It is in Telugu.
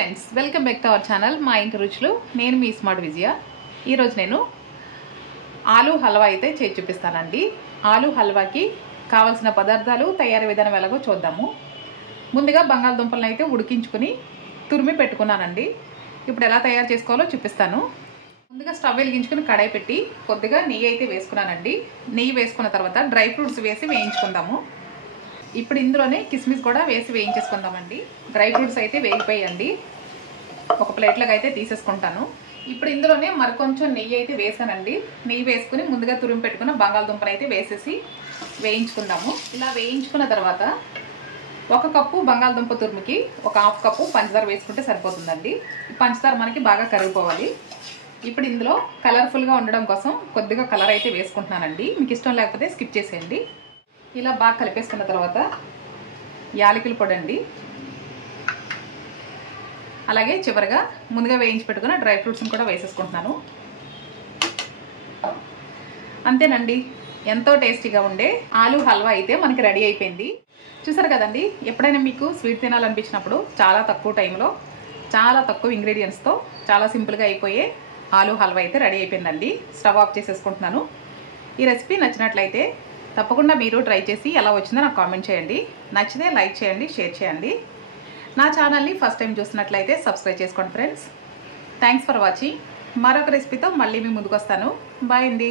Friends, welcome back to our channel మా ఇంటి రుచులు. నేను మీ స్మార్ట్ విజయ. ఈరోజు నేను ఆలూ హల్వా అయితే చేసి చూపిస్తానండి. ఆలూ హల్వాకి కావాల్సిన పదార్థాలు, తయారీ విధానం ఎలాగో చూద్దాము. ముందుగా బంగాళదుంపలను అయితే ఉడికించుకుని తురిమి పెట్టుకున్నానండి. ఇప్పుడు ఎలా తయారు చేసుకోవాలో చూపిస్తాను. ముందుగా స్టవ్ వెలిగించుకుని కడాయి పెట్టి కొద్దిగా నెయ్యి అయితే వేసుకున్నానండి. నెయ్యి వేసుకున్న తర్వాత డ్రై ఫ్రూట్స్ వేసి వేయించుకుందాము. ఇప్పుడు ఇందులోనే కిస్మిస్ కూడా వేసి వేయించేసుకుందామండి. డ్రై ఫ్రూట్స్ అయితే వేగిపోయండి. ఒక ప్లేట్లోకి అయితే తీసేసుకుంటాను. ఇప్పుడు ఇందులోనే మరికొంచెం నెయ్యి అయితే వేసానండి. నెయ్యి వేసుకుని ముందుగా తురిమి పెట్టుకున్న బంగాళదుంపలు అయితే వేసేసి వేయించుకుందాము. ఇలా వేయించుకున్న తర్వాత 1 కప్పు బంగాళదుంప తురుముకి 1/2 కప్పు పంచదార వేసుకుంటే సరిపోతుందండి. పంచదార మనకి బాగా కరిగిపోవాలి. ఇప్పుడు ఇందులో కలర్ఫుల్గా ఉండడం కోసం కొద్దిగా కలర్ అయితే వేసుకుంటున్నానండి. మీకు ఇష్టం లేకపోతే స్కిప్ చేసేయండి. ఇలా బాగా కలిపేసుకున్న తర్వాత యాలకుల పొడి అండి, అలాగే చివరిగా ముందుగా వేయించి పెట్టుకున్న డ్రై ఫ్రూట్స్ని కూడా వేసేసుకుంటున్నాను. అంతేనండి, ఎంతో టేస్టీగా ఉండే ఆలూ హల్వా అయితే మనకి రెడీ అయిపోయింది. చూసారు కదండి, ఎప్పుడైనా మీకు స్వీట్ తినాలనిపించినప్పుడు చాలా తక్కువ టైంలో చాలా తక్కువ ఇంగ్రీడియంట్స్తో చాలా సింపుల్గా అయిపోయే ఆలూ హల్వా అయితే రెడీ అయిపోయిందండి. స్టవ్ ఆఫ్ చేసేసుకుంటున్నాను. ఈ రెసిపీ నచ్చినట్లయితే తప్పకుండా మీరు ట్రై చేసి ఎలా వచ్చిందో నాకు కామెంట్ చేయండి. నచ్చితే లైక్ చేయండి, షేర్ చేయండి. నా ఛానల్ని ఫస్ట్ టైం చూసినట్లయితే సబ్స్క్రైబ్ చేసుకోండి ఫ్రెండ్స్. Thanks for watching. మరొక రెసిపీతో మళ్ళీ మీ ముందుకు వస్తాను. బాయ్ అండి.